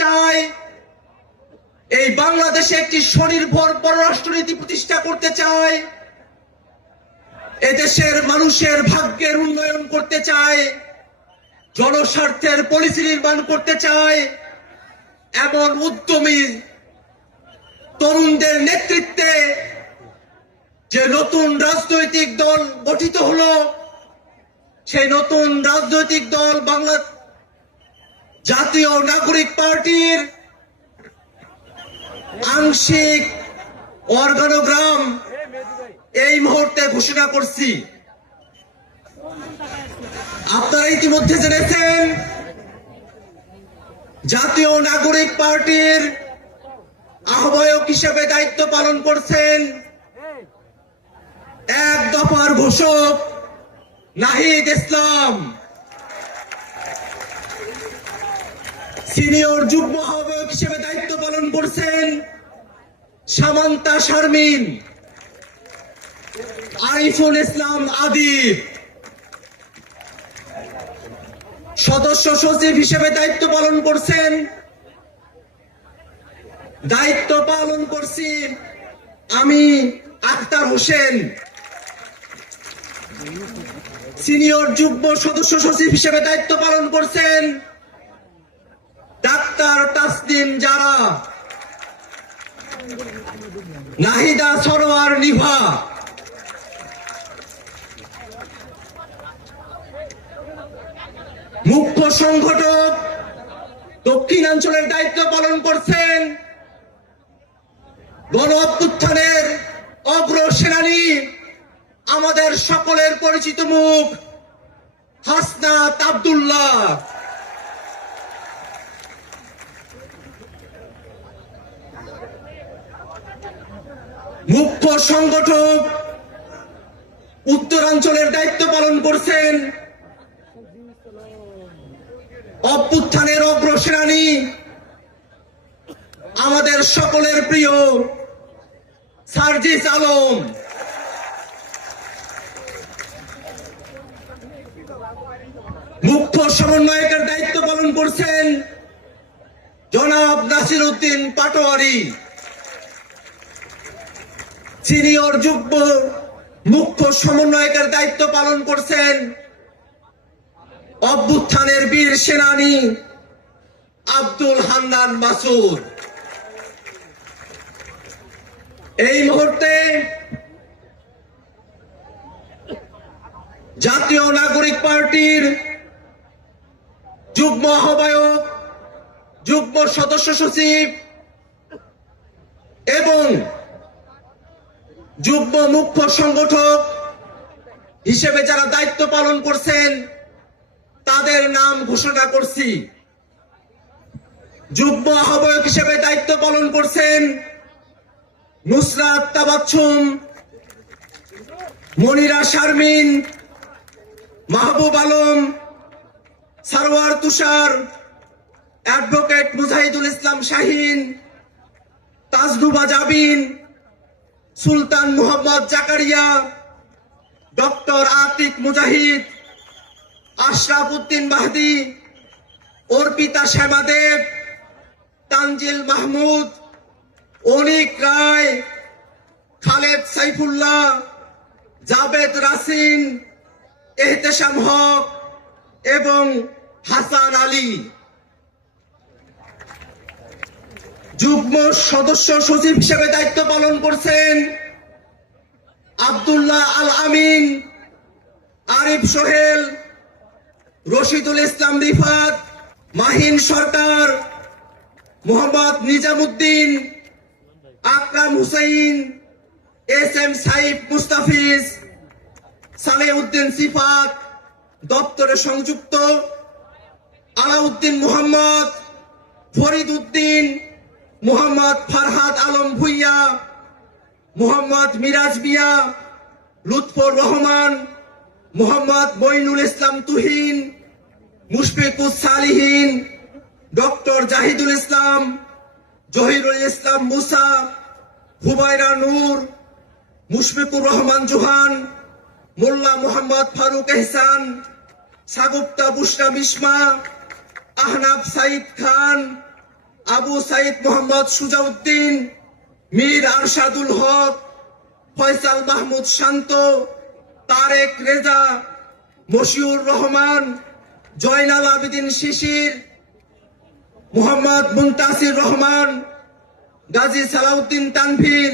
চায়, এই বাংলাদেশে একটি স্বনির্ভর পররাষ্ট্রনীতি প্রতিষ্ঠা করতে চায়, এদেশের মানুষের ভাগ্যের উন্নয়ন করতে চায়, জনস্বার্থের পলিসি নির্মাণ করতে চায়, এমন উদ্যমী তরুণদের নেতৃত্বে যে নতুন রাজনৈতিক দল গঠিত হলো, সেই নতুন রাজনৈতিক দল বাংলা জাতীয় নাগরিক পার্টির আংশিক অর্গানোগ্রাম এই মুহূর্তে ঘোষণা করছি। আপনারা ইতিমধ্যে জেনেছেন, জাতীয় নাগরিক পার্টির আহ্বায়ক হিসেবে দায়িত্ব পালন করছেন এক দফার ঘোষক নাহিদ ইসলাম। সিনিয়র যুগ্ম আহ্বায়ক হিসেবে দায়িত্ব পালন করছেন সামান্তা শারমিন, আরিফুল ইসলাম আদিব। সদস্য সচিব হিসেবে দায়িত্ব পালন করছি আমি আখতার হোসেন। সিনিয়র যুগ্ম সদস্য সচিব হিসেবে দায়িত্ব পালন করছেন ডাক্তার তাসনিম জারা, নাহিদা সরোয়ার নিভা। মুখ্য সংগঠক দক্ষিণাঞ্চলের দায়িত্ব পালন করছেন গণ অভ্যুত্থানের অগ্রসেনানী, আমাদের সকলের পরিচিত মুখ হাসনাত আব্দুল্লাহ। মুখ্য সংগঠক উত্তরাঞ্চলের দায়িত্ব পালন করছেন অভ্যুত্থানের অগ্রসেনানী, আমাদের সকলের প্রিয় সার্জিস আলম। মুখ্য সমন্বয়কের দায়িত্ব পালন করছেন জনাব নাসির উদ্দিন পাটোয়ারি। সিনিয়র যুগ্ম মুখ্য সমন্বয়কের দায়িত্ব পালন করছেন অভ্যুত্থানের বীর সেনানী আব্দুল হান্নান মাসুদ। এই মুহূর্তে জাতীয় নাগরিক পার্টির যুগ্ম আহ্বায়ক, যুগ্ম সদস্য সচিব এবং যুগ্ম মুখ্য সংগঠক হিসেবে যারা দায়িত্ব পালন করছেন তাদের নাম ঘোষণা করছি। যুগ্ম আহ্বায়ক হিসেবে দায়িত্ব পালন করছেন নুসরাত তাবাচ্ছুম, মনিরা শারমিন, মাহবুব আলম, সারোয়ার তুষার, অ্যাডভোকেট মুজাহিদুল ইসলাম শাহিন, তাজনুবা জাবিন, সুলতান মোহাম্মদ জাকারিয়া, ডক্টর আতিক মুজাহিদ, আশরাফ উদ্দিন মাহদি, অর্পিতা শ্যামাদেব, তানজিল মাহমুদ, অনিক রায়, খালেদ সাইফুল্লাহ, জাবেদ রাসিন, এহতেশাম হক এবং হাসান আলী। যুগ্ম সদস্য সচিব হিসেবে দায়িত্ব পালন করছেন আব্দুল্লাহ আল আমিন, আরিফ সোহেল, রশিদুল ইসলাম রিফাত, মাহিন সরকার, মোহাম্মদ নিজামুদ্দিন, আকরাম হুসাইন, এস এম সাইফ মুস্তাফিজ, সালেউদ্দিন সিফাত, দপ্তরে সংযুক্ত আলাউদ্দিন মোহাম্মদ, ফরিদ উদ্দিন, মোহাম্মদ ফারহাদ আলম ভুইয়া, মোহাম্মদ মিরাজ মিয়া, লুৎফর রহমান, মোহাম্মদ মঈনুল ইসলাম তুহিন, মুশফিকুস সালিহিন, ডক্টর জাহিদুল ইসলাম, জহিরুল ইসলাম মুসা, হুমায়রা নূর, মুশফিকুর রহমান জোহান, মোল্লা মোহাম্মদ ফারুক এহসান, সাগুপ্তা বুশরা মিশমা, আহনাফ সাইদ খান, আবু সাইদ মোহাম্মদ সুজাউদ্দিন, মীর আরশাদুল হক, ফয়সাল মাহমুদ শান্ত, তারেক রেজা, মশিউর রহমান, জয়নাল আবেদিন শিশির, মোহাম্মদ মুনতাসির রহমান, গাজী সালাউদ্দিন তানভীর।